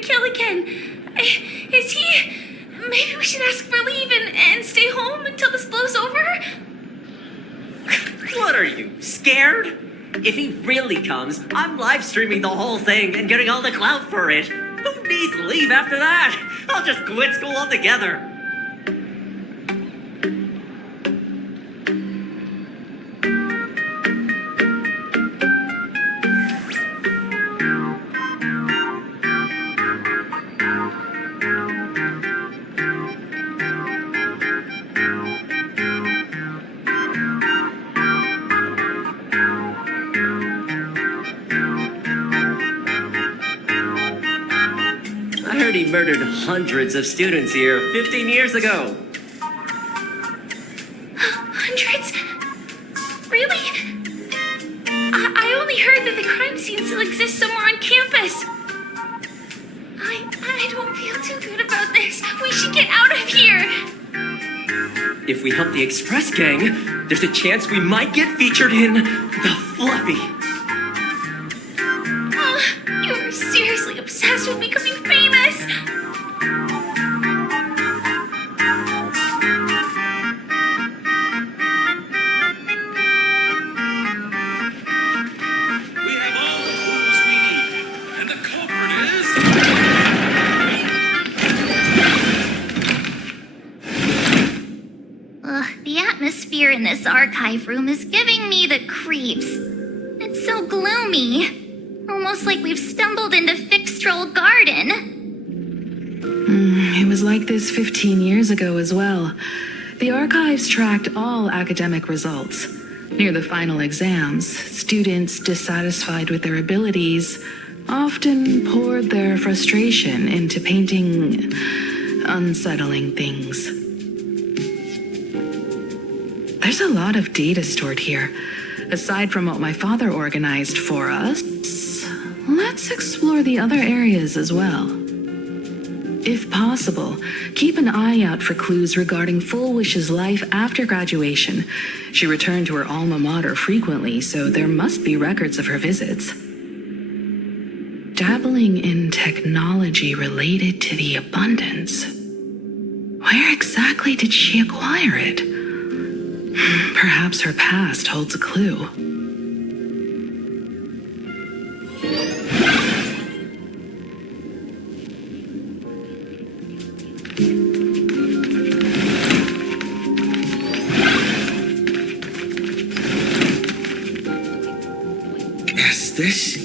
to kill again. Is he... Maybe we should ask for leave and stay home until this blows over? What are you, scared? If he really comes, I'm live streaming the whole thing and getting all the clout for it. Who needs leave after that? I'll just quit school altogether. I heard he murdered hundreds of students here 15 years ago. Hundreds? Really? I only heard that the crime scene still exists somewhere on campus. I don't feel too good about this. We should get out of here. If we help the Express Gang, there's a chance we might get featured in The Fluffy. You're seriously obsessed with becoming famous. We have all the clues we need, and the culprit is... The atmosphere in this archive room is giving me the creeps. It's so gloomy. Almost like we've stumbled into Fixtroll Garden. It was like this 15 years ago as well. The archives tracked all academic results. Near the final exams, students dissatisfied with their abilities often poured their frustration into painting unsettling things. There's a lot of data stored here. Aside from what my father organized for us, let's explore the other areas as well. If possible, keep an eye out for clues regarding Full Wish's life after graduation. She returned to her alma mater frequently, so there must be records of her visits. Dabbling in technology related to the abundance. Where exactly did she acquire it? Perhaps her past holds a clue. Is this...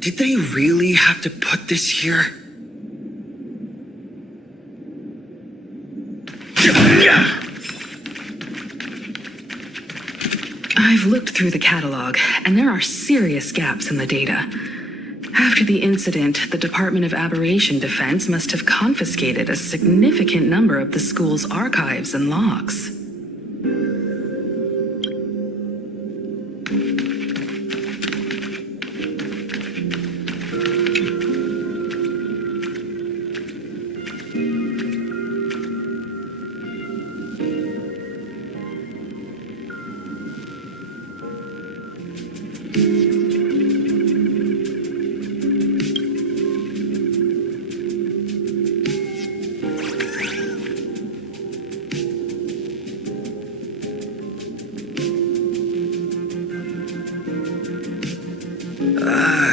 Did they really have to put this here? I've looked through the catalog, and there are serious gaps in the data. After the incident, the Department of Aberration Defense must have confiscated a significant number of the school's archives and logs.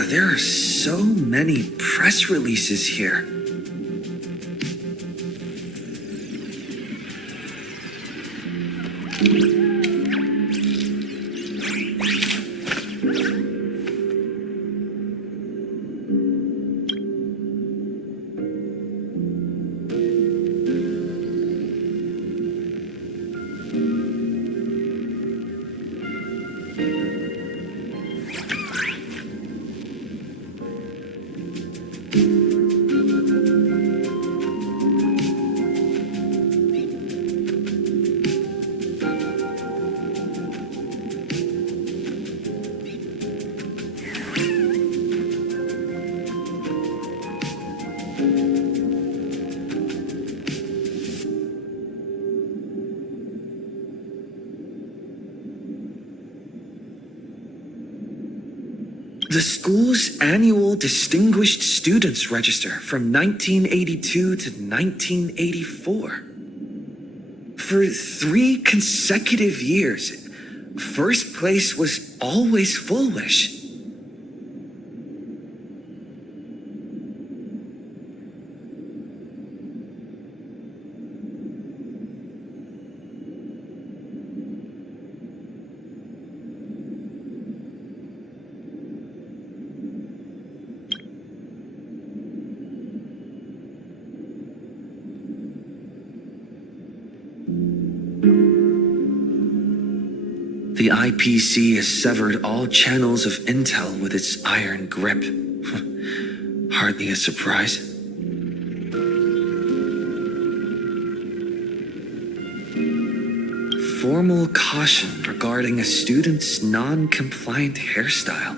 There are so many press releases here. The school's annual Distinguished Students Register from 1982 to 1984. For 3 consecutive years, first place was always Foolish. The IPC has severed all channels of intel with its iron grip. Hardly a surprise. Formal caution regarding a student's non-compliant hairstyle.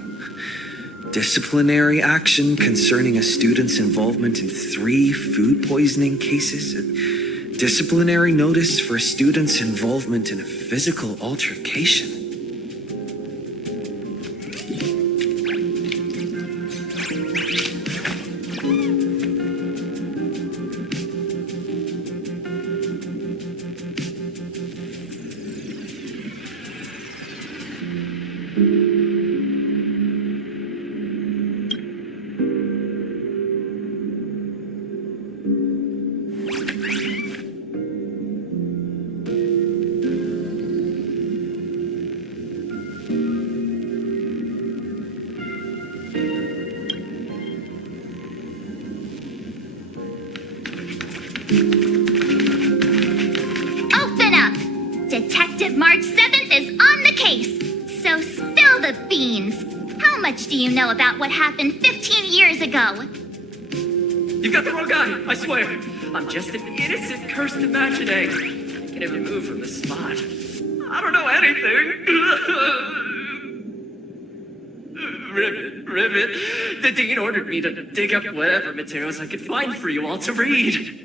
Disciplinary action concerning a student's involvement in 3 food poisoning cases. Disciplinary notice for a student's involvement in a physical altercation. Open up! Detective March 7th is on the case. So spill the beans. How much do you know about what happened 15 years ago? You've got the wrong guy, I swear. I'm just an innocent, cursed imagining. Can every move from the spot. I don't know anything. Ribbit. The dean ordered me to dig up whatever materials I could find for you all to read.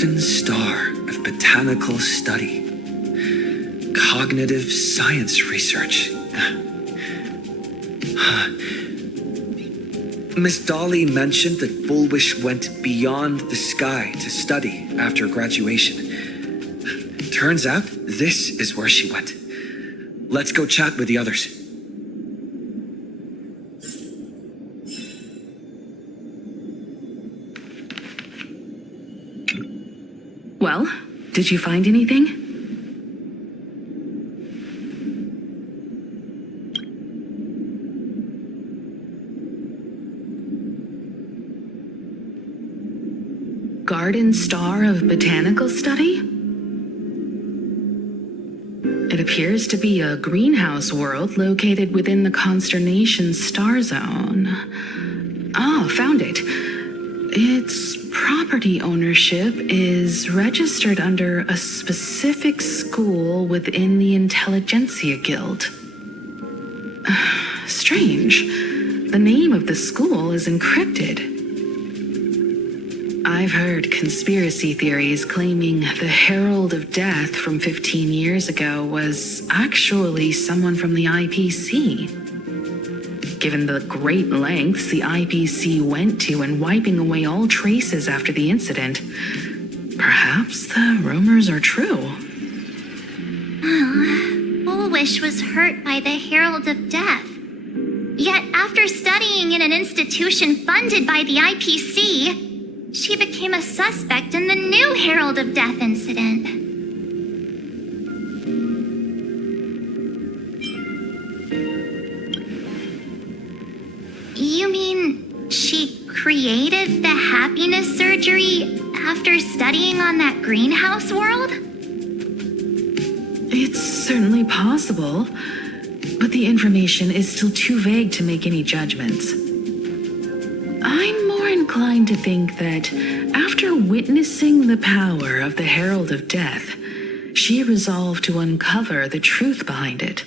Garden Star of Botanical Study. Cognitive Science Research. Miss Dolly mentioned that Fullwish went beyond the sky to study after graduation. Turns out, this is where she went. Let's go chat with the others. Well, did you find anything? Garden Star of Botanical Study? It appears to be a greenhouse world located within the constellation star zone. Ah, found it. Its property ownership is registered under a specific school within the Intelligentsia Guild. Strange. The name of the school is encrypted. I've heard conspiracy theories claiming the Herald of Death from 15 years ago was actually someone from the IPC. Given the great lengths the IPC went to in wiping away all traces after the incident, perhaps the rumors are true. Fullwish was hurt by the Herald of Death. Yet after studying in an institution funded by the IPC, she became a suspect in the new Herald of Death incident. You mean she created the happiness surgery after studying on that greenhouse world? It's certainly possible, but the information is still too vague to make any judgments. I'm more inclined to think that after witnessing the power of the Herald of Death, she resolved to uncover the truth behind it.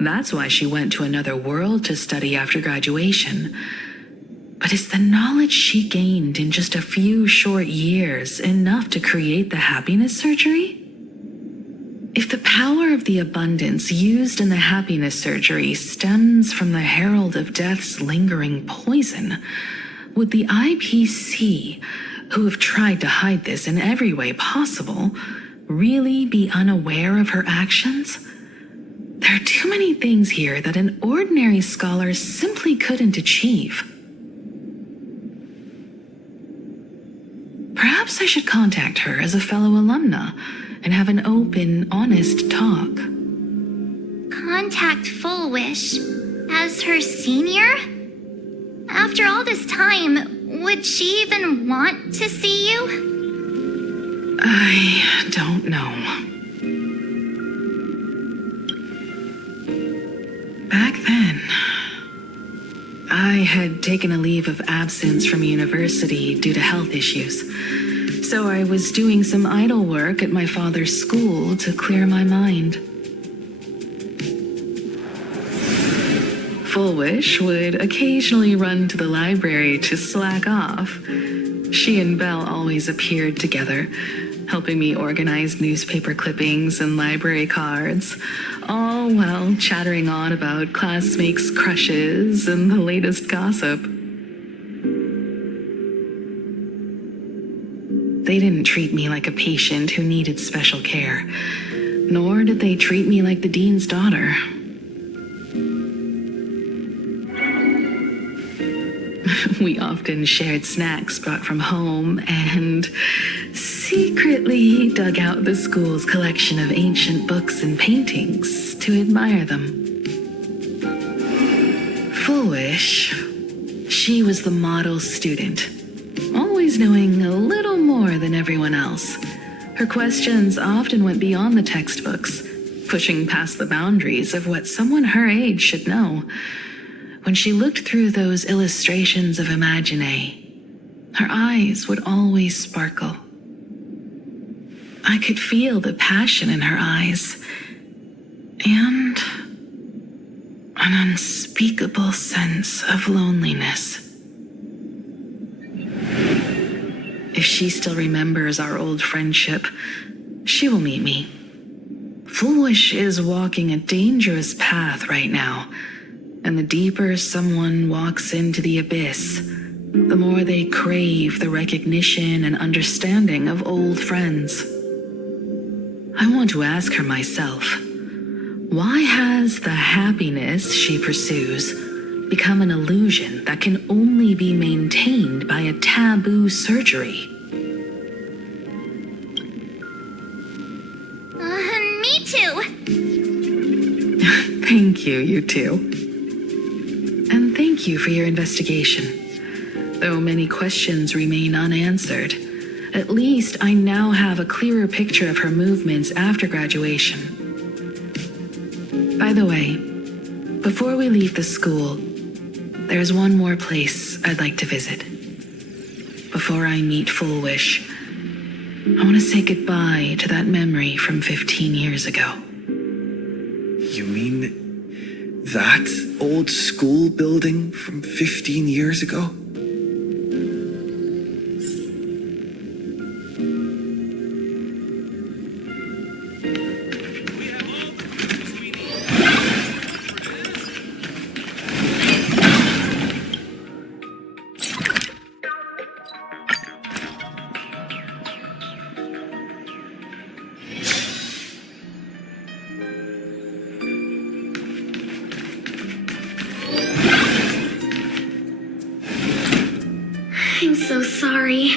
That's why she went to another world to study after graduation. But is the knowledge she gained in just a few short years enough to create the happiness surgery? If the power of the abundance used in the happiness surgery stems from the Herald of Death's lingering poison, would the IPC, who have tried to hide this in every way possible, really be unaware of her actions? There are too many things here that an ordinary scholar simply couldn't achieve. Perhaps I should contact her as a fellow alumna and have an open, honest talk. Contact Fullwish as her senior? After all this time, would she even want to see you? I don't know. Back then, I had taken a leave of absence from university due to health issues. So I was doing some idle work at my father's school to clear my mind. Fullwish would occasionally run to the library to slack off. She and Belle always appeared together, helping me organize newspaper clippings and library cards, all while chattering on about classmates' crushes and the latest gossip. They didn't treat me like a patient who needed special care, nor did they treat me like the dean's daughter. We often shared snacks brought from home and secretly dug out the school's collection of ancient books and paintings to admire them. Fullwish, she was the model student, always knowing a little more than everyone else. Her questions often went beyond the textbooks, pushing past the boundaries of what someone her age should know. When she looked through those illustrations of Imagine, her eyes would always sparkle. I could feel the passion in her eyes and an unspeakable sense of loneliness. If If she still remembers our old friendship, she will meet me. Foolish is walking a dangerous path right now, and the deeper someone walks into the abyss, the more they crave the recognition and understanding of old friends. I want to ask her myself, why has the happiness she pursues become an illusion that can only be maintained by a taboo surgery? Me too. Thank you, you two. And thank you for your investigation. Though many questions remain unanswered, at least I now have a clearer picture of her movements after graduation. By the way, before we leave the school, there's one more place I'd like to visit. Before I meet Full Wish, I want to say goodbye to that memory from 15 years ago. You mean that old school building from 15 years ago? I'm so sorry.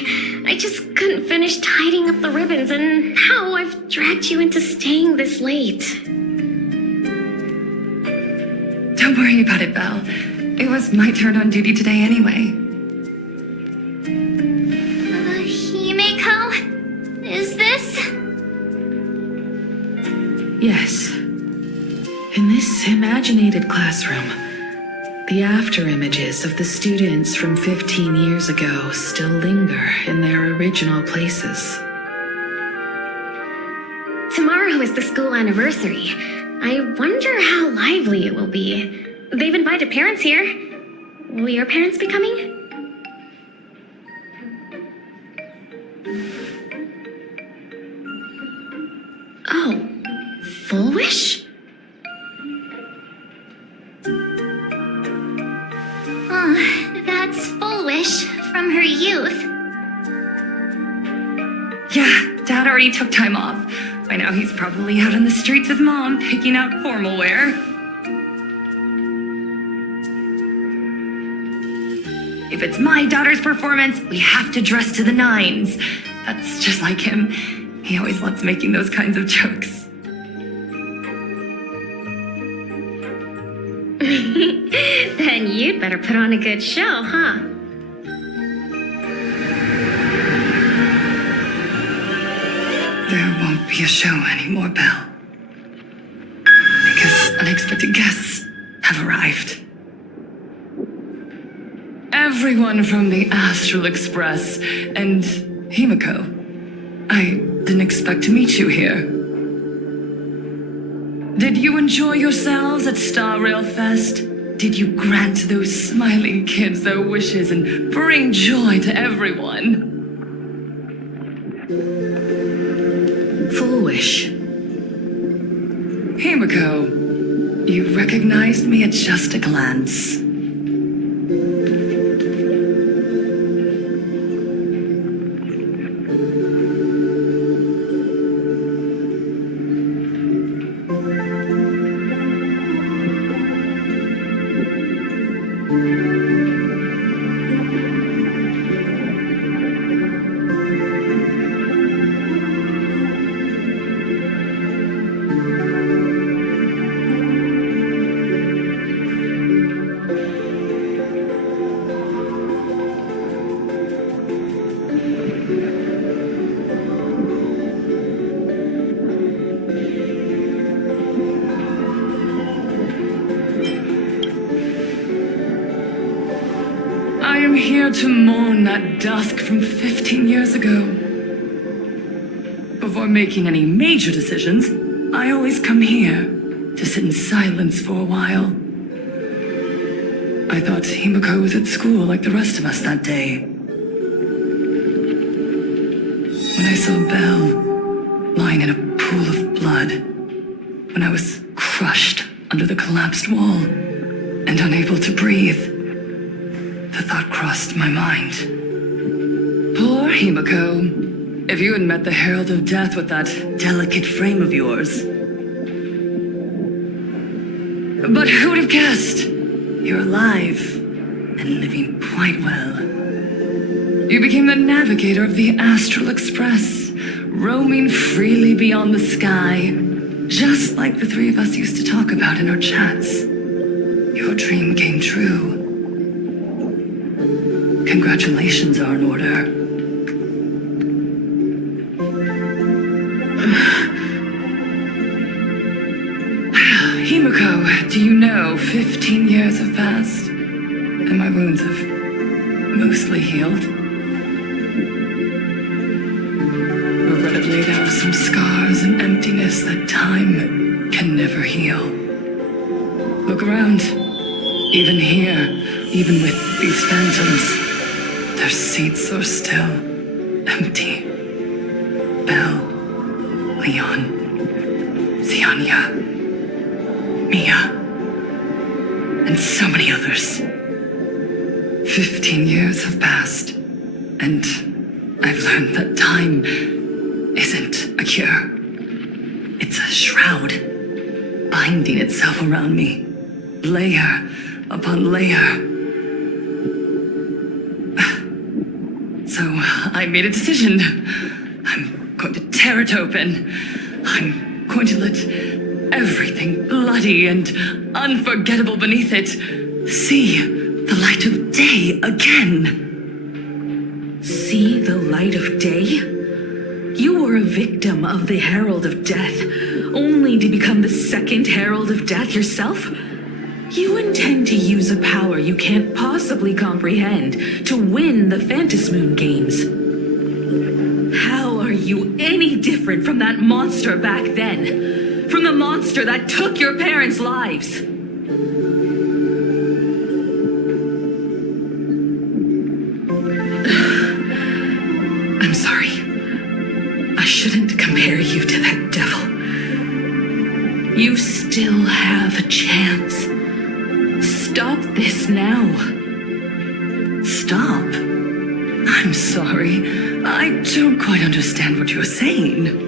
I just couldn't finish tidying up the ribbons, and now I've dragged you into staying this late. Don't worry about it, Belle. It was my turn on duty today anyway. Himeko? Is this? Yes. In this imaginated classroom, the after images of the students from 15 years ago still linger in their original places. Tomorrow is the school anniversary. I wonder how lively it will be. They've invited parents here. Will your parents be coming? Oh, Full Wish? That's Full Wish from her youth. Yeah, Dad already took time off. By now he's probably out on the streets with Mom, picking out formal wear. If it's my daughter's performance, we have to dress to the nines. That's just like him. He always loves making those kinds of jokes. Then you'd better put on a good show, huh? There won't be a show anymore, Belle. Because unexpected guests have arrived. Everyone from the Astral Express and Himeko. I didn't expect to meet you here. Did you enjoy yourselves at Star Rail Fest? Did you grant those smiling kids their wishes and bring joy to everyone? Full Wish. Himeko, you recognized me at just a glance. I am here to mourn that dusk from 15 years ago. Before making any major decisions, I always come here to sit in silence for a while. I thought Himeko was at school like the rest of us that day. I saw Belle lying in a pool of blood, when I was crushed under the collapsed wall and unable to breathe, the thought crossed my mind. Poor Himiko. If you had met the Herald of Death with that delicate frame of yours. But who would have guessed? You're alive and living quite well. You became the navigator of the Astral Express, roaming freely beyond the sky, just like the three of us used to talk about in our chats. Your dream came true. Congratulations are in order. Himiko, do you know 15 years have passed, and my wounds have mostly healed? Regrettably, there are some scars and emptiness that time can never heal. Look around. Even here, even with these phantoms, their seats are still empty. Belle, Leon, Ziania, Mia, and so many others. 15 years have passed, and I've learned that time isn't a cure. It's a shroud, binding itself around me, layer upon layer. So I made a decision. I'm going to tear it open. I'm going to let everything bloody and unforgettable beneath it see the light of day again. See the light of day? You were a victim of the Herald of Death, only to become the second Herald of Death yourself? You intend to use a power you can't possibly comprehend to win the phantasmoon games. How are you any different from that monster back then? From the monster that took your parents' lives? I'm sorry. I shouldn't compare you to that devil. You still have a chance. Stop this now. Stop? I'm sorry. I don't quite understand what you're saying.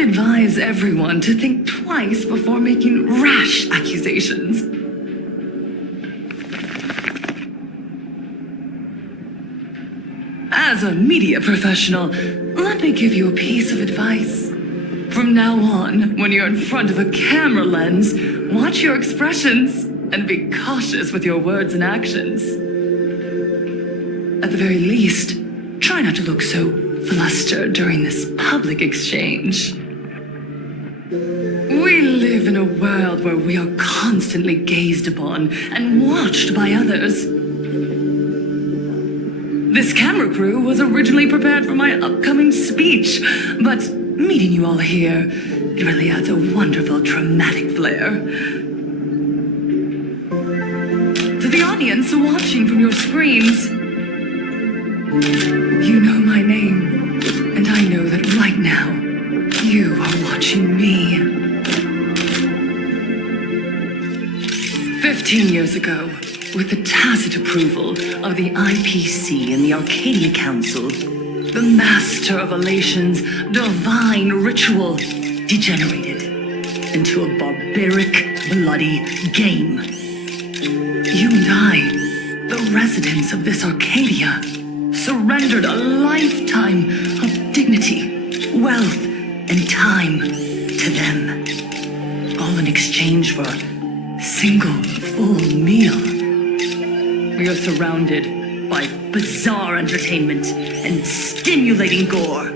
Advise everyone to think twice before making rash accusations. As a media professional, let me give you a piece of advice. From now on, when you're in front of a camera lens, watch your expressions and be cautious with your words and actions. At the very least, try not to look so flustered during this public exchange. We live in a world where we are constantly gazed upon and watched by others. This camera crew was originally prepared for my upcoming speech, but meeting you all here, it really adds a wonderful dramatic flair. To the audience watching from your screens, you know my name, and I know that right now, you are watching me. 15 years ago, with the tacit approval of the IPC and the Arcadia Council, the master of Elation's divine ritual degenerated into a barbaric, bloody game. You and I, the residents of this Arcadia, surrendered a lifetime of dignity, wealth, and time to them, all in exchange for a single full meal. We are surrounded by bizarre entertainment and stimulating gore,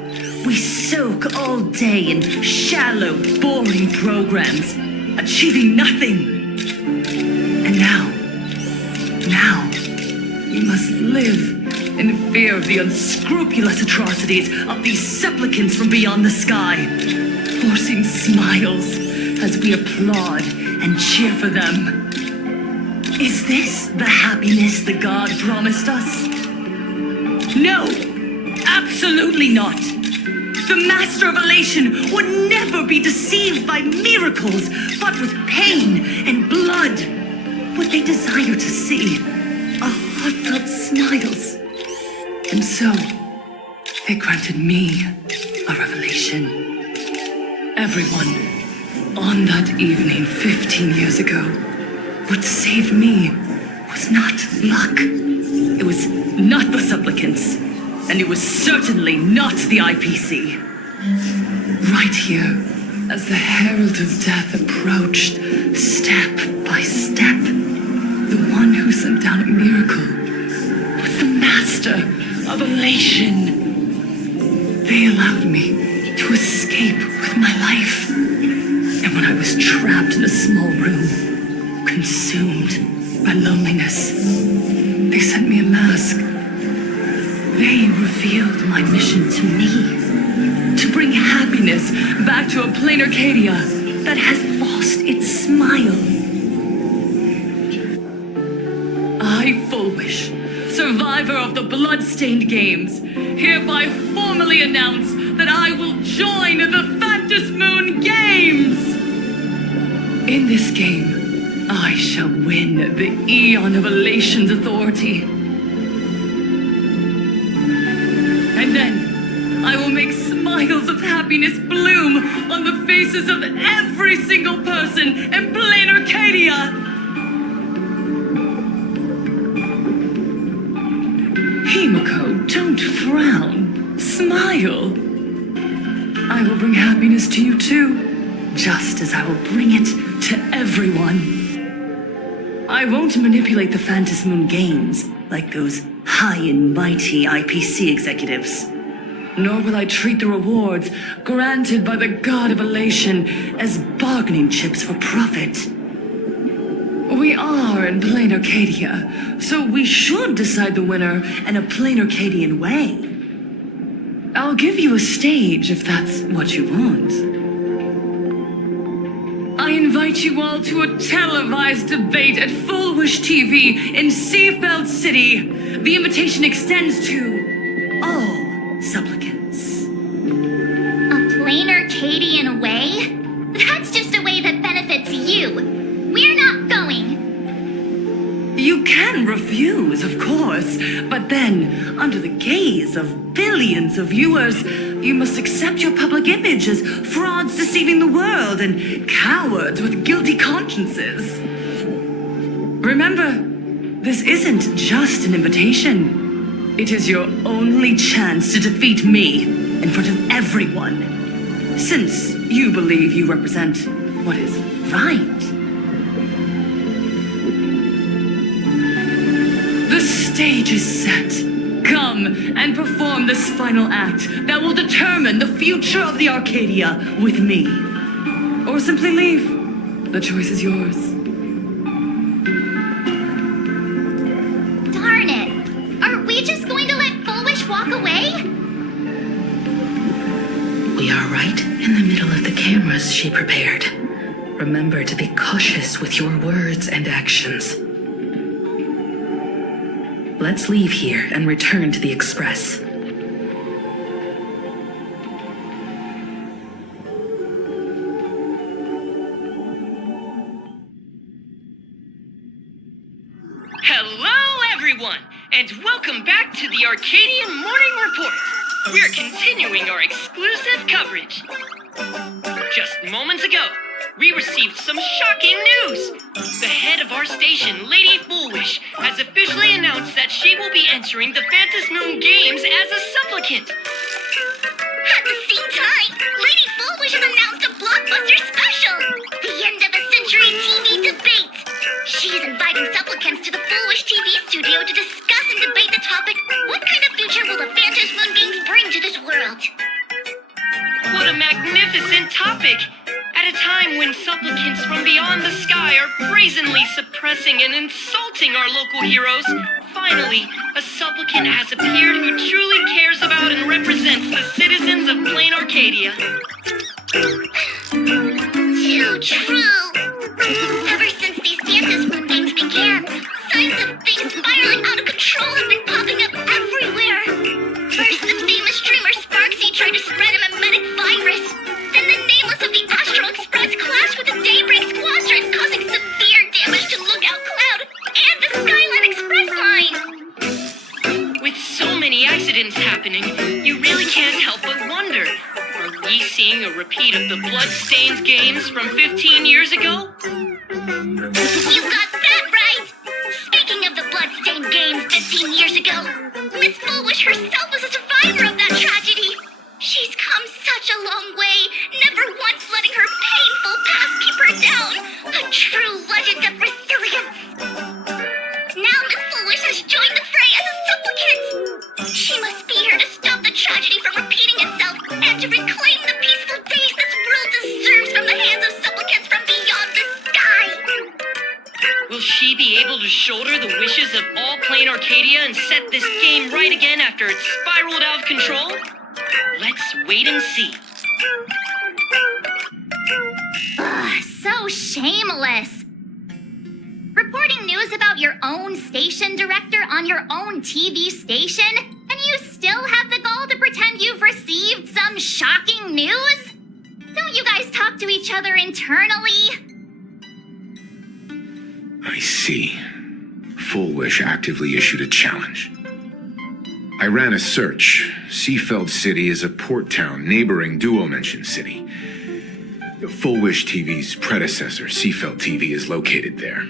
We soak all day in shallow, boring programs, achieving nothing. And now, we must live in fear of the unscrupulous atrocities of these supplicants from beyond the sky, forcing smiles as we applaud and cheer for them. Is this the happiness that God promised us? No, absolutely not. The Master of Elation would never be deceived by miracles, but with pain and blood. What they desire to see are heartfelt smiles. And so, they granted me a revelation. Everyone, on that evening 15 years ago, what saved me was not luck. It was not the supplicants, and it was certainly not the IPC. Right here, as the Herald of Death approached, step by step, the one who sent down a miracle was the Master of Elation. They allowed me to escape with my life. And when I was trapped in a small room, consumed by loneliness, they sent me a mask. They revealed my mission to me, to bring happiness back to a plain Arcadia that has lost its smile. I, Fullwish, survivor of the blood-stained games, hereby formally announce that I will join the phantasmoon games! In this game, I shall win the Eon of Elation's authority. And then, I will make smiles of happiness bloom on the faces of every single person in plain Arcadia! Himiko, don't frown. Smile. I will bring happiness to you too, just as I will bring it to everyone. I won't manipulate the phantasmoon games like those high and mighty IPC executives. Nor will I treat the rewards granted by the God of Elation as bargaining chips for profit. We are in plain Arcadia, so we should decide the winner in a plain Arcadian way. I'll give you a stage if that's what you want. I invite you all to a televised debate at Fullwish TV in Seafeld City. The invitation extends to all supplicants. A plain Arcadian way? That's just a way that benefits you. We're not going. You can refuse, of course, but then, under the gaze of billions of viewers, you must accept your public image as frauds deceiving the world and cowards with guilty consciences. Remember, this isn't just an invitation. It is your only chance to defeat me in front of everyone, since you believe you represent what is right. The stage is set. Come and perform this final act that will determine the future of the Arcadia with me. Or simply leave. The choice is yours. Darn it. Are we just going to let Fullwish walk away? We are right in the middle of the cameras she prepared. Remember to be cautious with your words and actions. Let's leave here and return to the Express. Hello, everyone, and welcome back to the Arcadian Morning Report. We're continuing our exclusive coverage. Just moments ago, we received some shocking news. The head of our station, Lady Fullwish, has officially announced that she will be entering the phantasmoon games as a supplicant. At the same time, Lady Fullwish has announced a blockbuster special! The end of a century TV debate! She is inviting supplicants to the Fullwish TV studio to discuss and debate the topic, what kind of future will the phantasmoon games bring to this world? time when supplicants from beyond the sky are brazenly suppressing and insulting our local heroes, finally, a supplicant has appeared who truly cares about and represents the citizens of Plain Arcadia. Too true. Ever since these phantasmoon games began, signs of things spiraling out of control have been popping up everywhere. First, the famous streamer Sparksy tried to spread a mimetic virus. Then the nameless of the Astral Express clashed with the Daybreak Squadron, causing severe damage to Lookout Cloud and the Skyline Express line. With so many accidents happening, you really can't help but wonder, are we seeing a repeat of the Bloodstains games from 15 years ago? You got that right! Speaking of the Bloodstained games 15 years ago, Miss Fullwish herself was a survivor of that tragedy. She's come such a long way, never once letting her painful past keep her down. A true legend of resilience. Now Miss Fullwish has joined the fray as a supplicant. She must be here to stop the tragedy from repeating itself and to reclaim the peaceful days this world deserves from the hands of supplicants from beyond the sky. Will she be able to shoulder the wishes of all Plain Arcadia and set this game right again after it's spiraled out of control? Let's wait and see. Ugh, so shameless. Reporting news about your own station director on your own TV station, and you still have the gall to pretend you've received some shocking news? Don't you guys talk to each other internally? I see. Fullwish actively issued a challenge. I ran a search. Seafeld City is a port town neighboring Duo-Mention City. Fullwish TV's predecessor, Seafeld TV, is located there.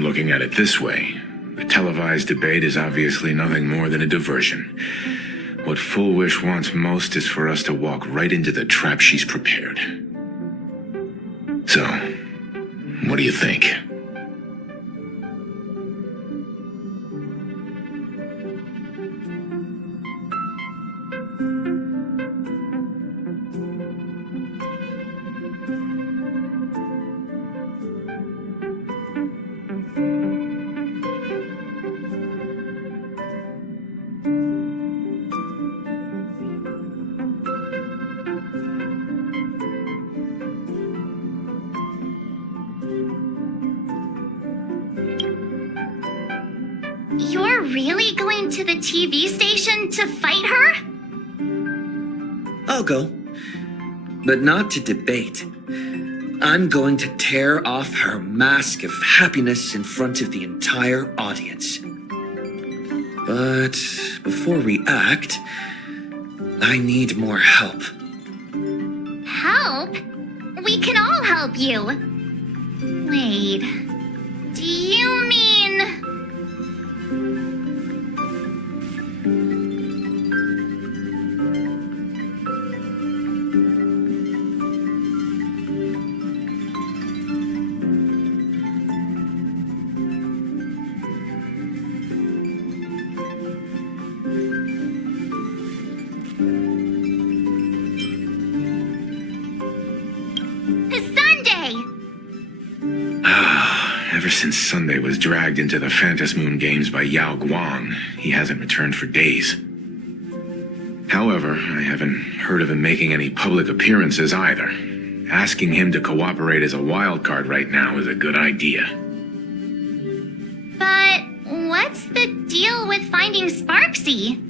Looking at it this way, the televised debate is obviously nothing more than a diversion. What Fullwish wants most is for us to walk right into the trap she's prepared. So, what do you think? You're really going to the TV station to fight her? I'll go. But not to debate. I'm going to tear off her mask of happiness in front of the entire audience. But before we act, I need more help. Help? We can all help you. Wait, do you mean... Ever since Sunday was dragged into the phantasmoon games by Yao Guang, he hasn't returned for days. However, I haven't heard of him making any public appearances either. Asking him to cooperate as a wild card right now is a good idea. But what's the deal with finding Sparksy?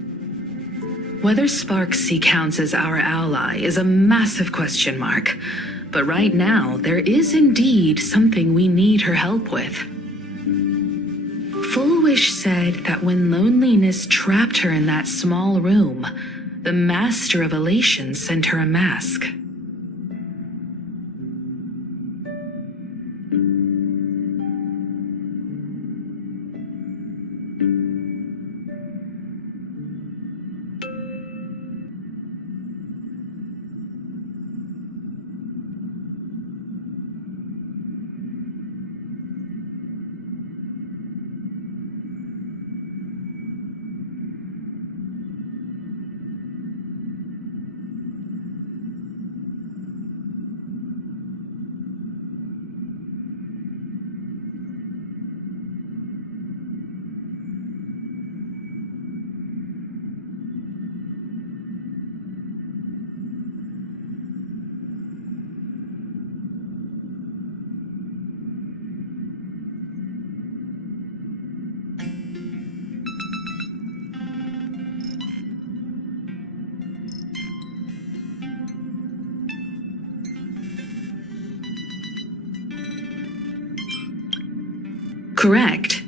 Whether Sparksy counts as our ally is a massive question mark. But right now, there is indeed something we need her help with. Fullwish said that when loneliness trapped her in that small room, the Master of Elation sent her a mask. Correct.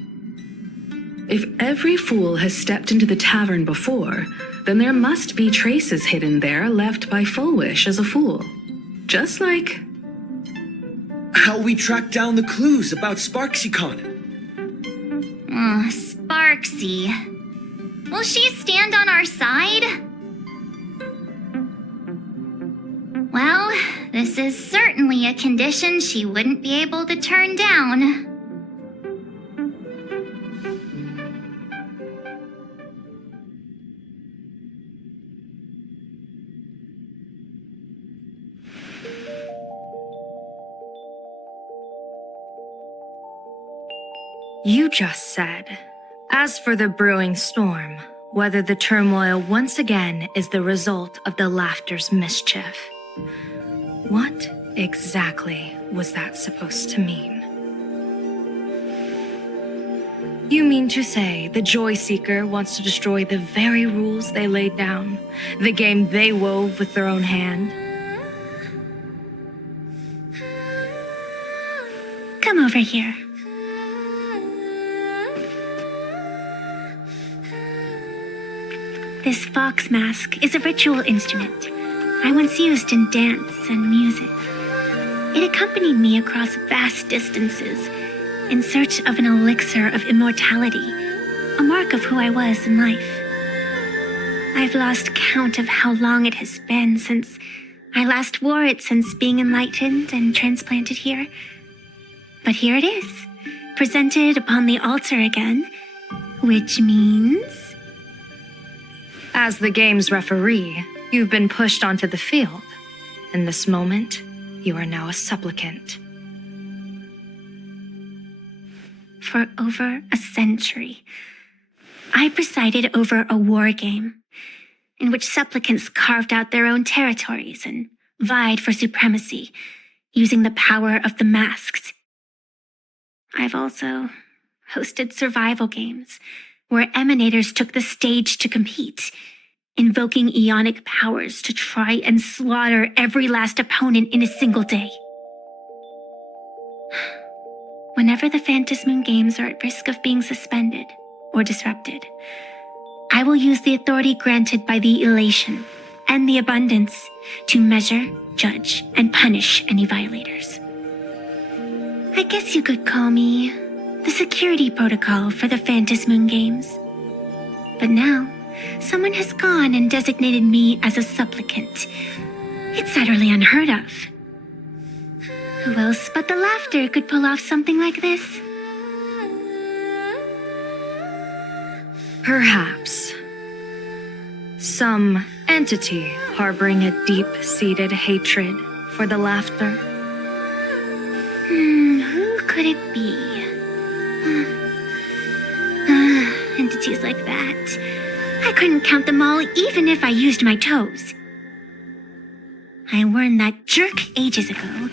If every fool has stepped into the tavern before, then there must be traces hidden there left by Fullwish as a fool. Just like... How we track down the clues about SparksyCon? Sparksy. Will she stand on our side? Well, this is certainly a condition she wouldn't be able to turn down. You just said, as for the brewing storm, whether the turmoil once again is the result of the laughter's mischief. What exactly was that supposed to mean? You mean to say the Joy Seeker wants to destroy the very rules they laid down, the game they wove with their own hand? Come over here. This fox mask is a ritual instrument I once used in dance and music. It accompanied me across vast distances in search of an elixir of immortality, a mark of who I was in life. I've lost count of how long it has been since I last wore it since being enlightened and transplanted here. But here it is, presented upon the altar again, which means... As the game's referee, you've been pushed onto the field. In this moment, you are now a supplicant. For over a century, I presided over a war game in which supplicants carved out their own territories and vied for supremacy, using the power of the masks. I've also hosted survival games where emanators took the stage to compete, invoking eonic powers to try and slaughter every last opponent in a single day. Whenever the phantasmoon games are at risk of being suspended or disrupted, I will use the authority granted by the elation and the abundance to measure, judge, and punish any violators. I guess you could call me the security protocol for the phantasmoon games. But now, someone has gone and designated me as a supplicant. It's utterly unheard of. Who else but the laughter could pull off something like this? Perhaps. Some entity harboring a deep-seated hatred for the laughter. Who could it be? Entities like that. I couldn't count them all even if I used my toes. I warned that jerk ages ago.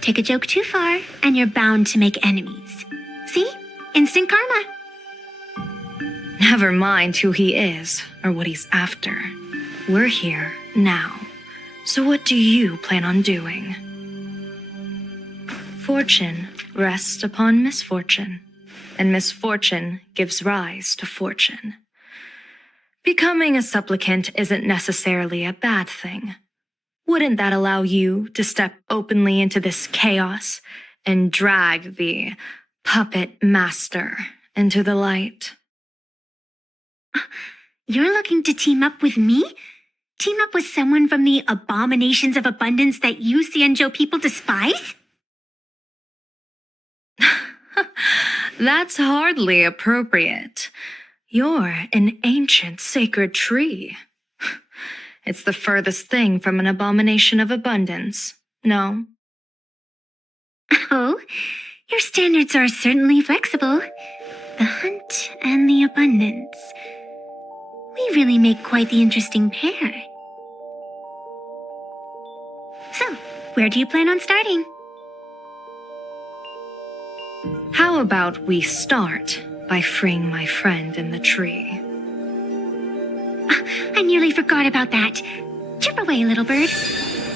Take a joke too far, and you're bound to make enemies. See? Instant karma. Never mind who he is or what he's after. We're here now. So what do you plan on doing? Fortune rests upon misfortune, and misfortune gives rise to fortune. Becoming a supplicant isn't necessarily a bad thing. Wouldn't that allow you to step openly into this chaos and drag the puppet master into the light? You're looking to team up with me? Team up with someone from the abominations of abundance that you Xianzhou people despise? That's hardly appropriate. You're an ancient sacred tree. It's the furthest thing from an abomination of abundance, no? Oh, your standards are certainly flexible. The hunt and the abundance. We really make quite the interesting pair. So, where do you plan on starting? How about we start by freeing my friend in the tree? I nearly forgot about that. Chirp away, little bird.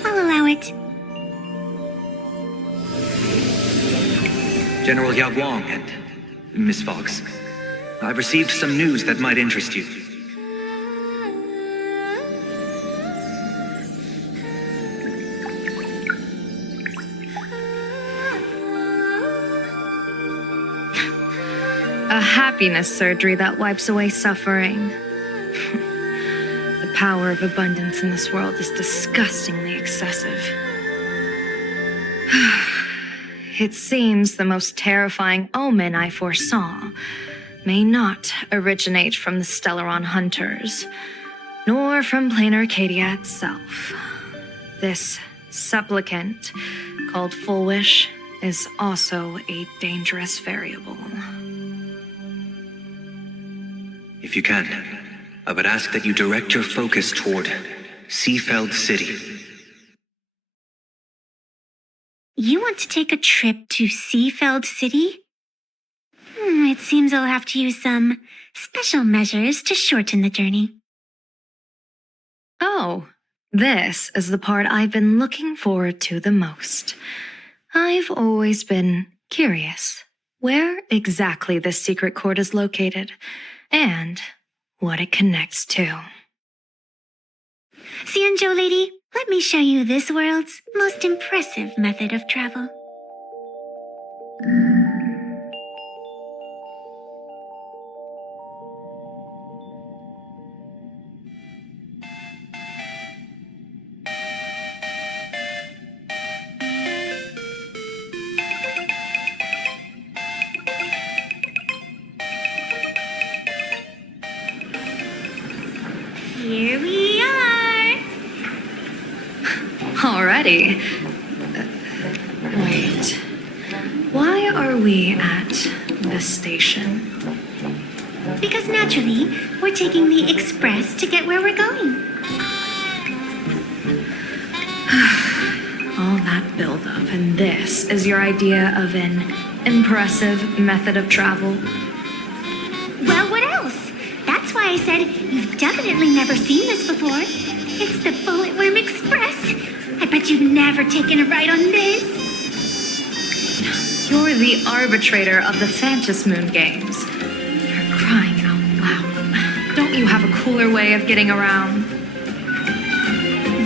I'll allow it. General Yao Guang and Miss Fox. I've received some news that might interest you. A happiness surgery that wipes away suffering. The power of abundance in this world is disgustingly excessive. It seems the most terrifying omen I foresaw may not originate from the Stellaron hunters, nor from plain Arcadia itself. This supplicant, called Full Wish, is also a dangerous variable. If you can, I would ask that you direct your focus toward Seafeld City. You want to take a trip to Seafeld City? It seems I'll have to use some special measures to shorten the journey. Oh, this is the part I've been looking forward to the most. I've always been curious where exactly this secret court is located and what it connects to. Xianzhou lady, let me show you this world's most impressive method of travel. Here we are! Already? Wait. Why are we at this station? Because naturally, we're taking the express to get where we're going. All that buildup, and this is your idea of an impressive method of travel? Well, what else? That's why I said you've definitely never seen this before. It's the Bulletworm Express. I bet you've never taken a ride on this. You're the arbitrator of the phantasmoon games. For crying out loud. Don't you have a cooler way of getting around?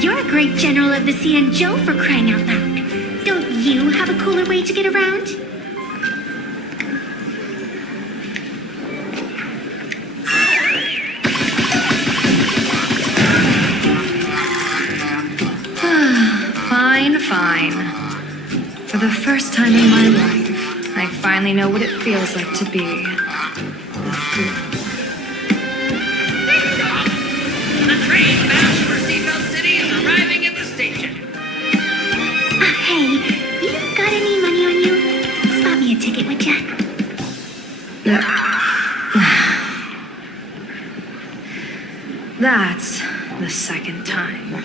You're a great general of the Xianzhou, for crying out loud. Don't you have a cooler way to get around? Fine. For the first time in my life, I finally know what it feels like to be the fool. The train bound for Seafeld City is arriving at the station. Hey, you got any money on you? Spot me a ticket, would ya? That's the second time.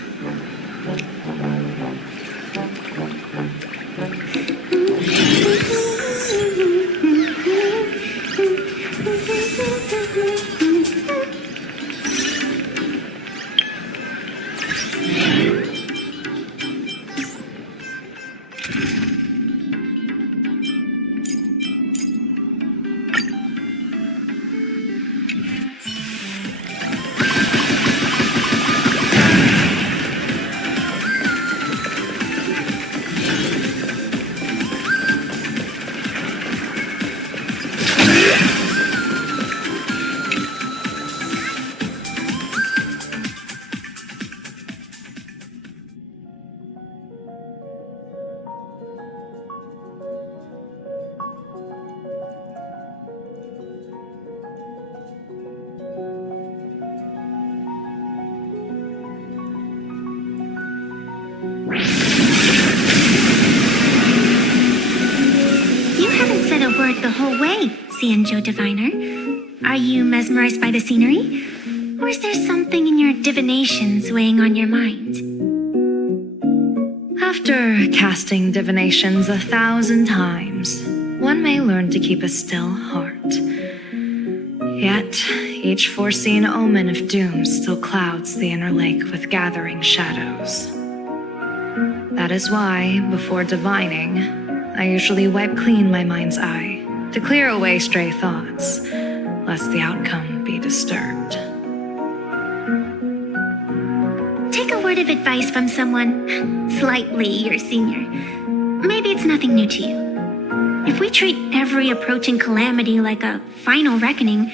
The whole way, Xianzhou Diviner. Are you mesmerized by the scenery? Or is there something in your divinations weighing on your mind? After casting divinations 1,000 times, one may learn to keep a still heart. Yet, each foreseen omen of doom still clouds the inner lake with gathering shadows. That is why, before divining, I usually wipe clean my mind's eye to clear away stray thoughts, lest the outcome be disturbed. Take a word of advice from someone slightly your senior. Maybe it's nothing new to you. If we treat every approaching calamity like a final reckoning,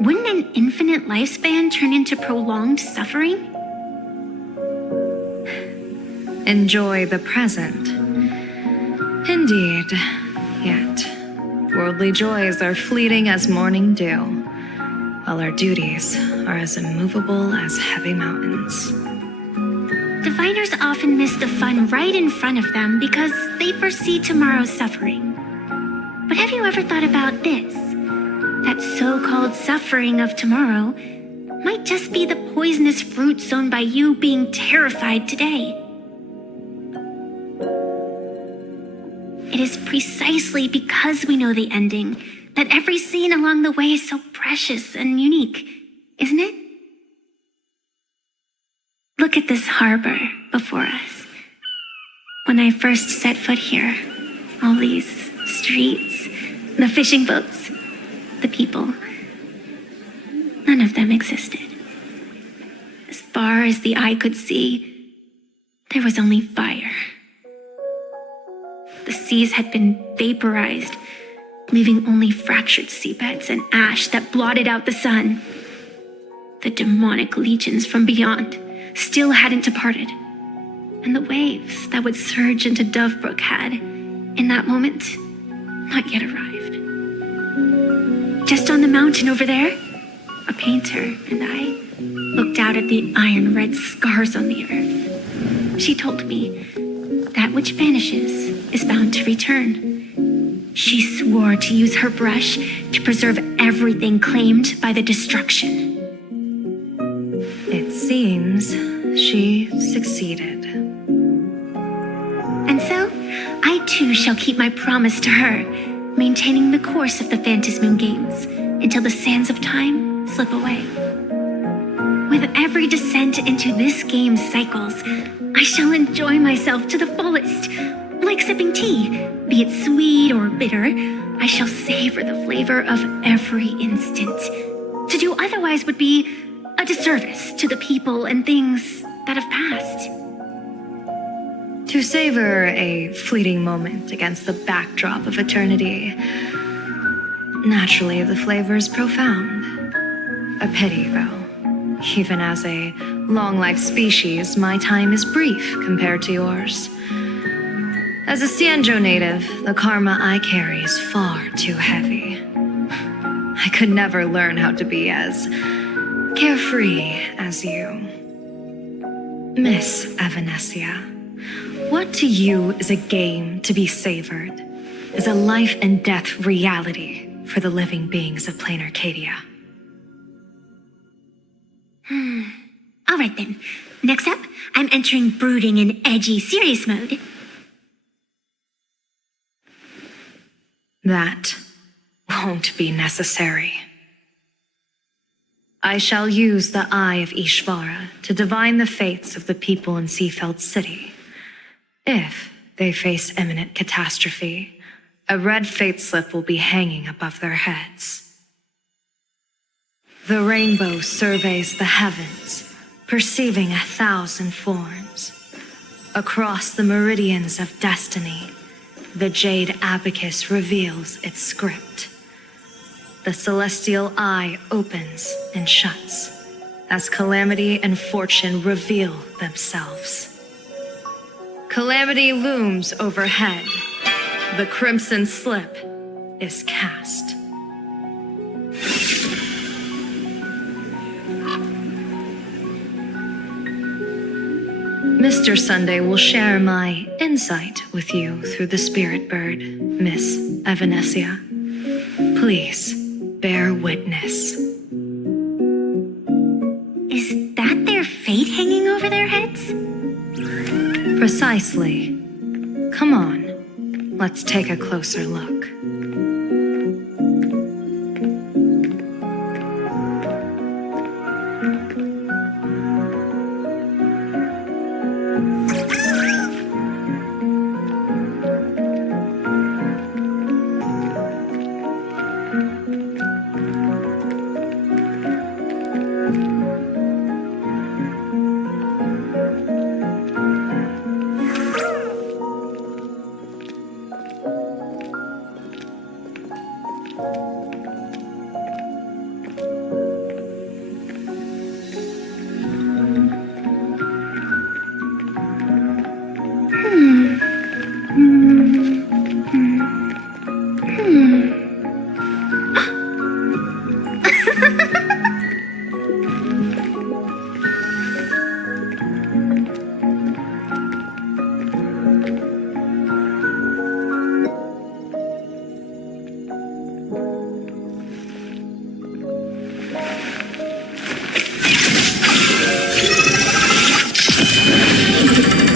wouldn't an infinite lifespan turn into prolonged suffering? Enjoy the present. Indeed, yet worldly joys are fleeting as morning dew, while our duties are as immovable as heavy mountains. Diviners often miss the fun right in front of them because they foresee tomorrow's suffering. But have you ever thought about this? That so-called suffering of tomorrow might just be the poisonous fruit sown by you being terrified today. It is precisely because we know the ending that every scene along the way is so precious and unique, isn't it? Look at this harbor before us. When I first set foot here, all these streets, the fishing boats, the people, none of them existed. As far as the eye could see, there was only fire. The seas had been vaporized, leaving only fractured seabeds and ash that blotted out the sun. The demonic legions from beyond still hadn't departed, and the waves that would surge into Dovebrook had, in that moment, not yet arrived. Just on the mountain over there, a painter and I looked out at the iron-red scars on the earth. She told me, that which vanishes is bound to return. She swore to use her brush to preserve everything claimed by the destruction. It seems she succeeded. And so, I too shall keep my promise to her, maintaining the course of the phantasmoon games until the sands of time slip away. With every descent into this game's cycles, I shall enjoy myself to the fullest. Like sipping tea, be it sweet or bitter, I shall savor the flavor of every instant. To do otherwise would be a disservice to the people and things that have passed. To savor a fleeting moment against the backdrop of eternity, naturally the flavor is profound. A pity, though. Even as a long-life species, my time is brief compared to yours. As a Cienjo native, the karma I carry is far too heavy. I could never learn how to be as carefree as you. Miss Evanesia, what to you is a game to be savored, is a life and death reality for the living beings of plain Arcadia. All right then. Next up, I'm entering brooding and edgy serious mode. That won't be necessary. I shall use the Eye of Ishvara to divine the fates of the people in Seafeld City. If they face imminent catastrophe, a red fate slip will be hanging above their heads. The rainbow surveys the heavens, perceiving 1,000 forms. Across the meridians of destiny, the jade abacus reveals its script. The celestial eye opens and shuts as calamity and fortune reveal themselves. Calamity looms overhead. The crimson slip is cast. Mr. Sunday will share my insight with you through the spirit bird, Miss Evanesia. Please, bear witness. Is that their fate hanging over their heads? Precisely. Come on, let's take a closer look.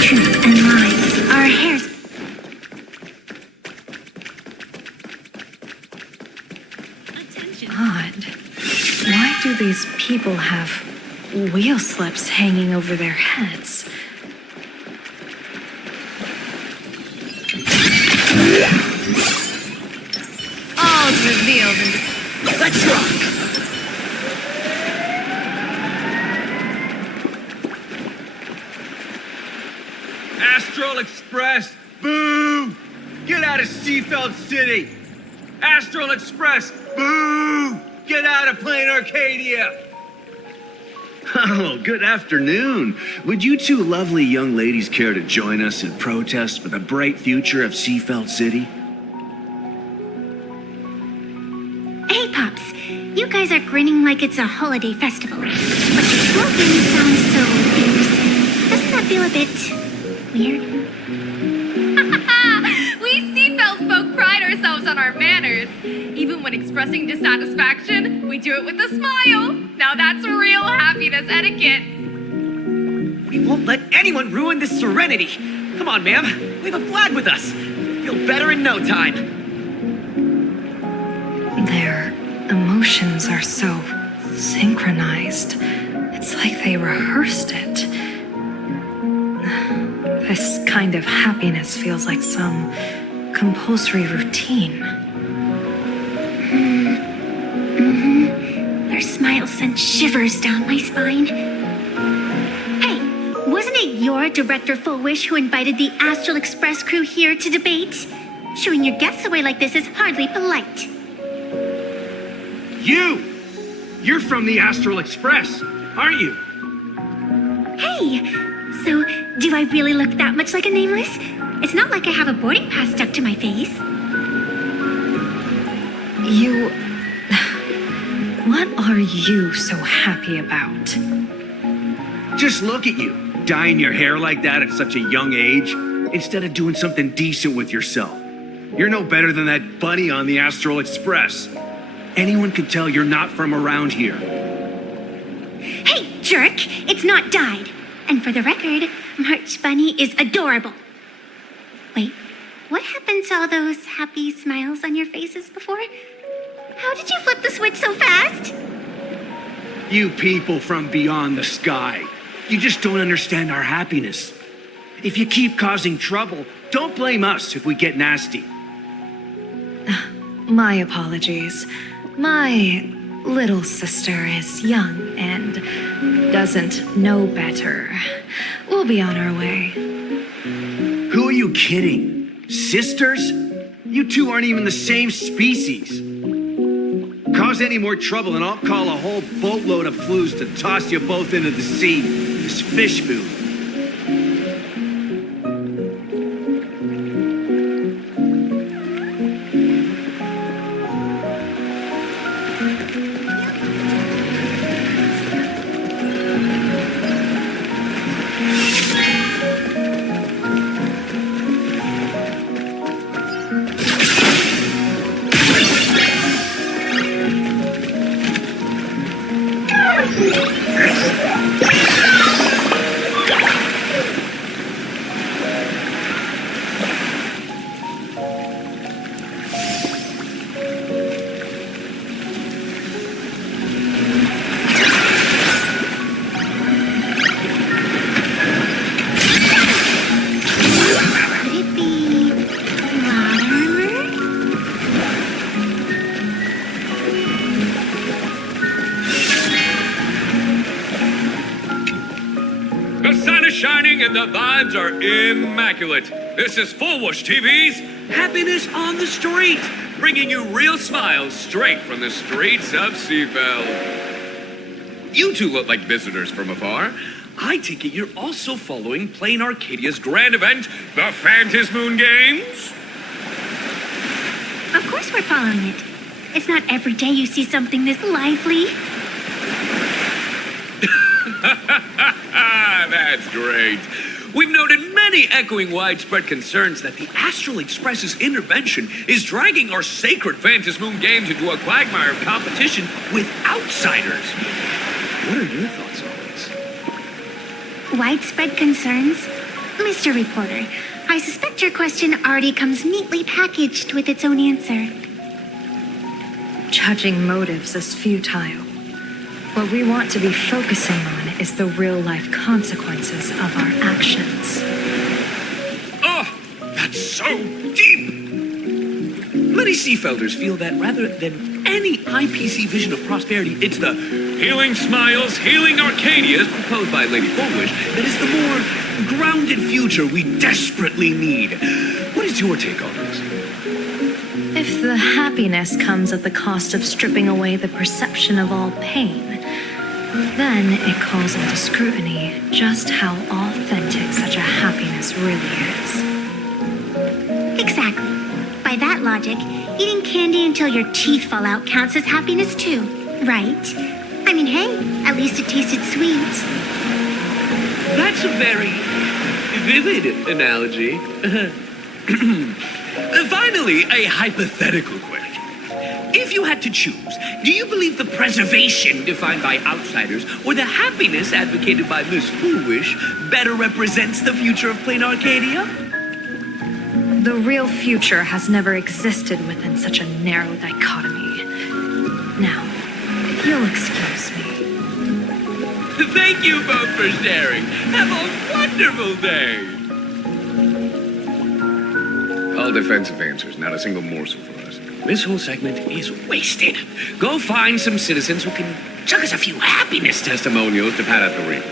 Truth and lies are a hair's. Odd. Why do these people have wheel slips hanging over their heads? All's revealed in the... Let's rock! Astral Express, boo! Get out of Seafeld City! Astral Express, boo! Get out of Plain Arcadia! Oh, good afternoon. Would you two lovely young ladies care to join us in protest for the bright future of Seafeld City? Hey, Pops. You guys are grinning like it's a holiday festival. But your slogan sounds so fierce. Doesn't that feel a bit weird? We Seafeld folk pride ourselves on our manners. Even when expressing dissatisfaction, we do it with a smile. Now that's real happiness etiquette. We won't let anyone ruin this serenity. Come on, ma'am. We have a flag with us. You'll feel better in no time. Their emotions are so synchronized. It's like they rehearsed it. This kind of happiness feels like some compulsory routine. Their smile sent shivers down my spine. Hey, wasn't it your Director Fullwish who invited the Astral Express crew here to debate? Shooing your guests away like this is hardly polite. You're from the Astral Express, aren't you? Hey, so do I really look that much like a nameless? It's not like I have a boarding pass stuck to my face. You... What are you so happy about? Just look at you, dyeing your hair like that at such a young age, instead of doing something decent with yourself. You're no better than that bunny on the Astral Express. Anyone could tell you're not from around here. Hey, jerk! It's not dyed. And for the record, March Bunny is adorable. Wait, what happened to all those happy smiles on your faces before? How did you flip the switch so fast? You people from beyond the sky. You just don't understand our happiness. If you keep causing trouble, don't blame us if we get nasty. My apologies. My little sister is young and doesn't know better. We'll be on our way. Who are you kidding? Sisters? You two aren't even the same species. Cause any more trouble and I'll call a whole boatload of flues to toss you both into the sea as fish food. The sun is shining and the vibes are immaculate. This is Fullwish TV's Happiness on the street, bringing you real smiles straight from the streets of Seafeld. You two look like visitors from afar. I take it you're also following Plain Arcadia's grand event, the Phantasmoon Games? Of course we're following it. It's not every day you see something this lively. That's great. We've noted many echoing widespread concerns that the Astral Express's intervention is dragging our sacred Phantasmoon Games into a quagmire of competition with outsiders. What are your thoughts on this? Widespread concerns? Mr. Reporter, I suspect your question already comes neatly packaged with its own answer. Judging motives is futile. What we want to be focusing on is the real-life consequences of our actions. Oh, that's so deep! Many Seafelders feel that rather than any IPC vision of prosperity, it's the healing smiles, healing Arcadias proposed by Lady Fullwish that is the more grounded future we desperately need. What is your take on this? If the happiness comes at the cost of stripping away the perception of all pain, then it calls into scrutiny just how authentic such a happiness really is. Exactly. By that logic, eating candy until your teeth fall out counts as happiness too, right? I mean, hey, at least it tasted sweet. That's a very vivid analogy. Finally, a hypothetical question. If you had to choose, do you believe the preservation defined by outsiders or the happiness advocated by Miss Foolish better represents the future of Plain Arcadia? The real future has never existed within such a narrow dichotomy. Now, if you'll excuse me. Thank you both for sharing. Have a wonderful day. All defensive answers, not a single morsel for us. This whole segment is wasted. Go find some citizens who can chug us a few happiness testimonials to pad out the ring.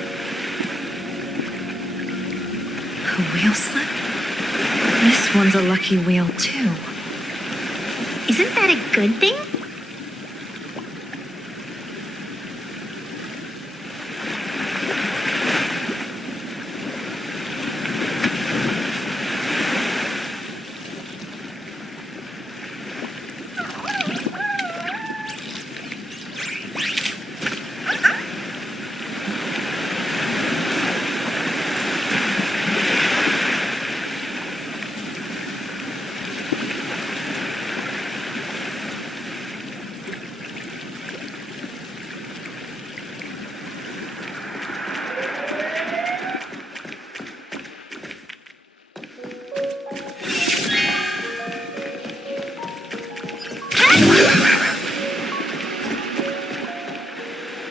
A wheel slip? This one's a lucky wheel, too. Isn't that a good thing?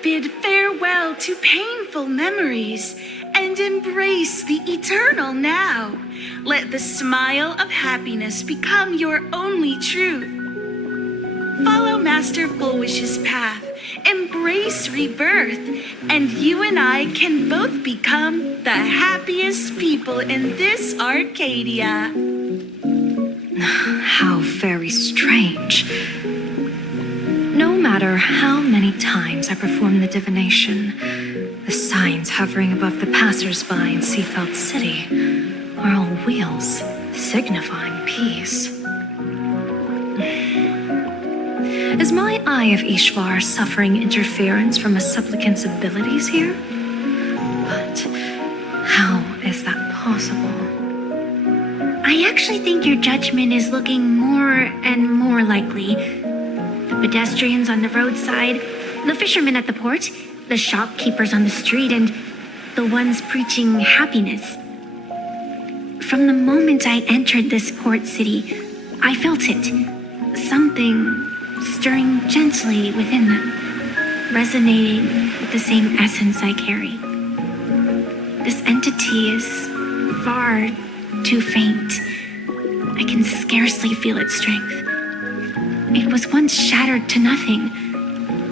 Bid farewell to painful memories and embrace the eternal now. Let the smile of happiness become your only truth. Follow Master Fullwish's path, embrace rebirth, and you and I can both become the happiest people in this Arcadia. How very strange. No matter how many times I perform the divination, the signs hovering above the passers-by in Seafeld City are all wheels, signifying peace. Is my Eye of Ishvar suffering interference from a supplicant's abilities here? But how is that possible? I actually think your judgment is looking more and more likely. The pedestrians on the roadside, the fishermen at the port, the shopkeepers on the street, and the ones preaching happiness. From the moment I entered this port city, I felt it. Something stirring gently within them, resonating with the same essence I carry. This entity is far too faint. I can scarcely feel its strength. It was once shattered to nothing,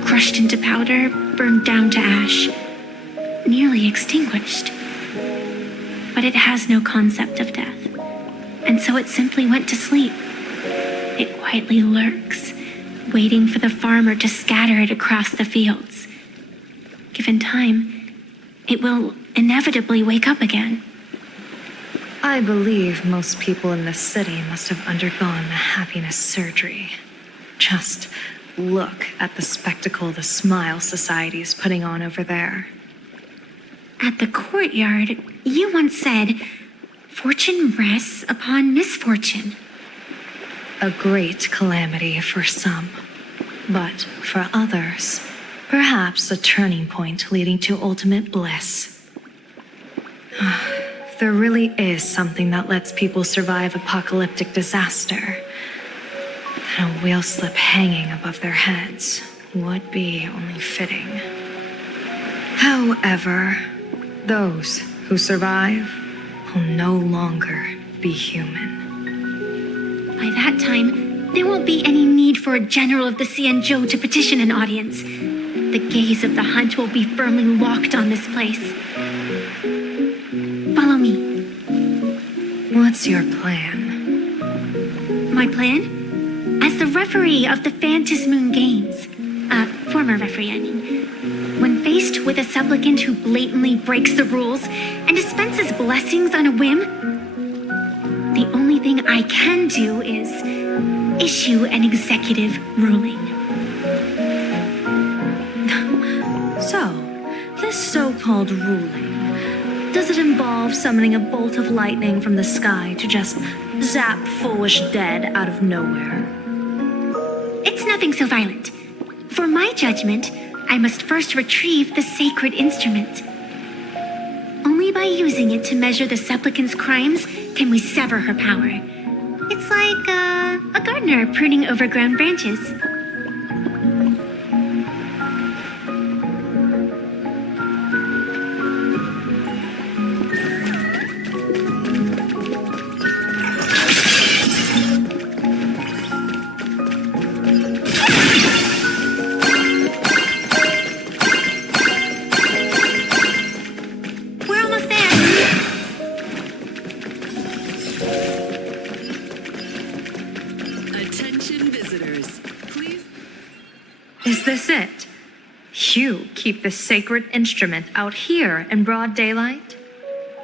crushed into powder, burned down to ash, nearly extinguished. But it has no concept of death. and so it simply went to sleep. It quietly lurks, waiting for the farmer to scatter it across the fields. Given time, it will inevitably wake up again. I believe most people in this city must have undergone the happiness surgery. Just look at the spectacle the Smile Society is putting on over there. At the courtyard, you once said, "Fortune rests upon misfortune." A great calamity for some, but for others, perhaps a turning point leading to ultimate bliss. There really is something that lets people survive apocalyptic disaster. That a wheel slip hanging above their heads would be only fitting. However, those who survive will no longer be human. By that time, there won't be any need for a general of the Xianzhou to petition an audience. The gaze of the hunt will be firmly locked on this place. Follow me. What's your plan? My plan? As the referee of the Phantasmoon Games, former referee, I mean, when faced with a supplicant who blatantly breaks the rules and dispenses blessings on a whim, the only thing I can do is issue an executive ruling. So, this so-called ruling, does it involve summoning a bolt of lightning from the sky to just zap foolish dead out of nowhere? It's nothing so violent. For my judgment, I must first retrieve the sacred instrument. Only by using it to measure the supplicant's crimes can we sever her power. It's like a gardener pruning overgrown branches. Is this it? You keep this sacred instrument out here in broad daylight?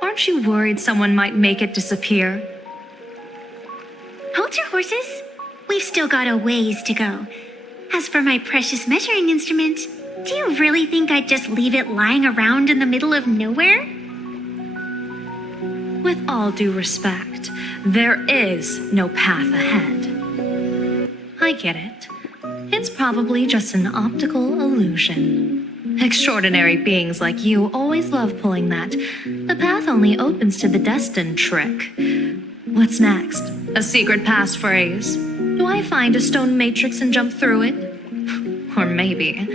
Aren't you worried someone might make it disappear? Hold your horses. We've still got a ways to go. As for my precious measuring instrument, do you really think I'd just leave it lying around in the middle of nowhere? With all due respect, there is no path ahead. I get it. It's probably just an optical illusion. Extraordinary beings like you always love pulling that "the path only opens to the destined" trick. What's next? A secret passphrase? Do I find a stone matrix and jump through it? Or maybe,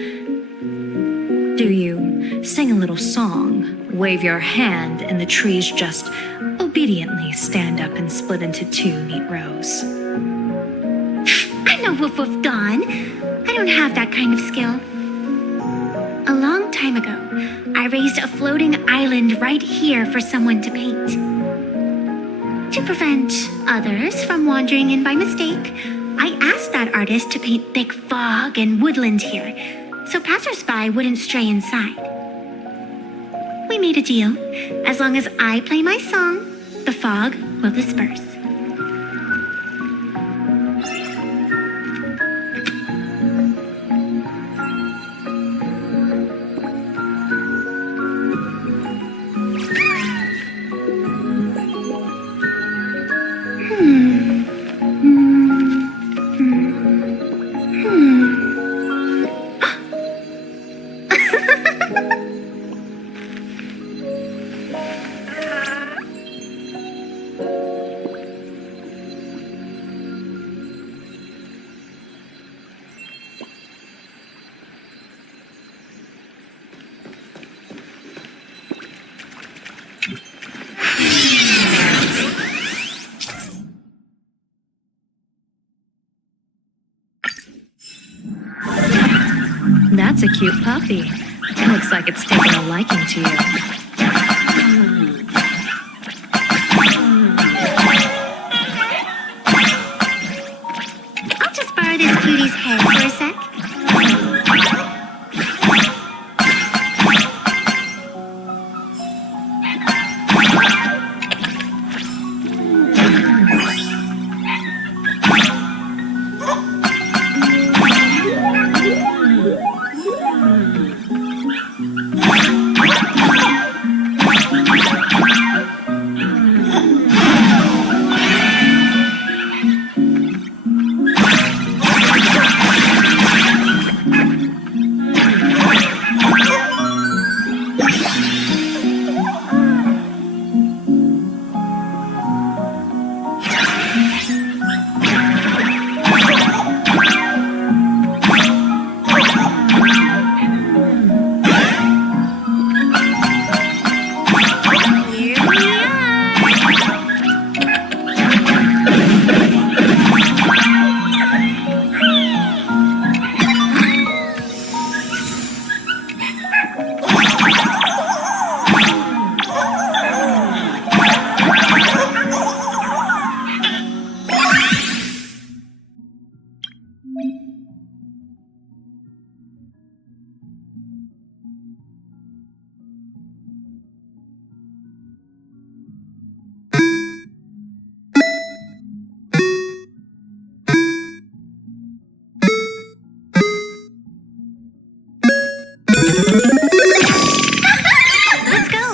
do you sing a little song, wave your hand, and the trees just obediently stand up and split into two neat rows? I'm no Woof Woof Dawn. I don't have that kind of skill. A long time ago, I raised a floating island right here for someone to paint. To prevent others from wandering in by mistake, I asked that artist to paint thick fog and woodland here, so passersby wouldn't stray inside. We made a deal. As long as I play my song, the fog will disperse. That's a cute puppy. It looks like it's taken a liking to you. explore this cutie's head for a sec? Let's go!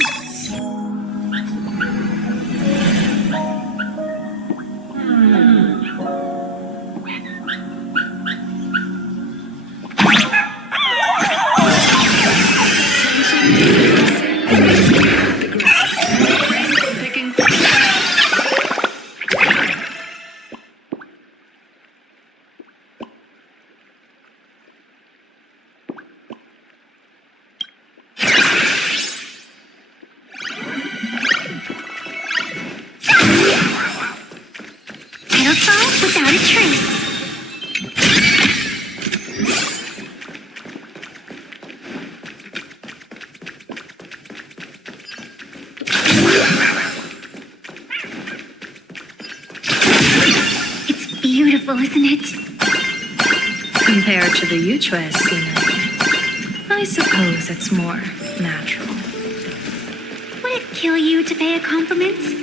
Pedestal without a trace. It's beautiful, isn't it? Compared to the Yuchue scenery, I suppose it's more natural. Would it kill you to pay a compliment?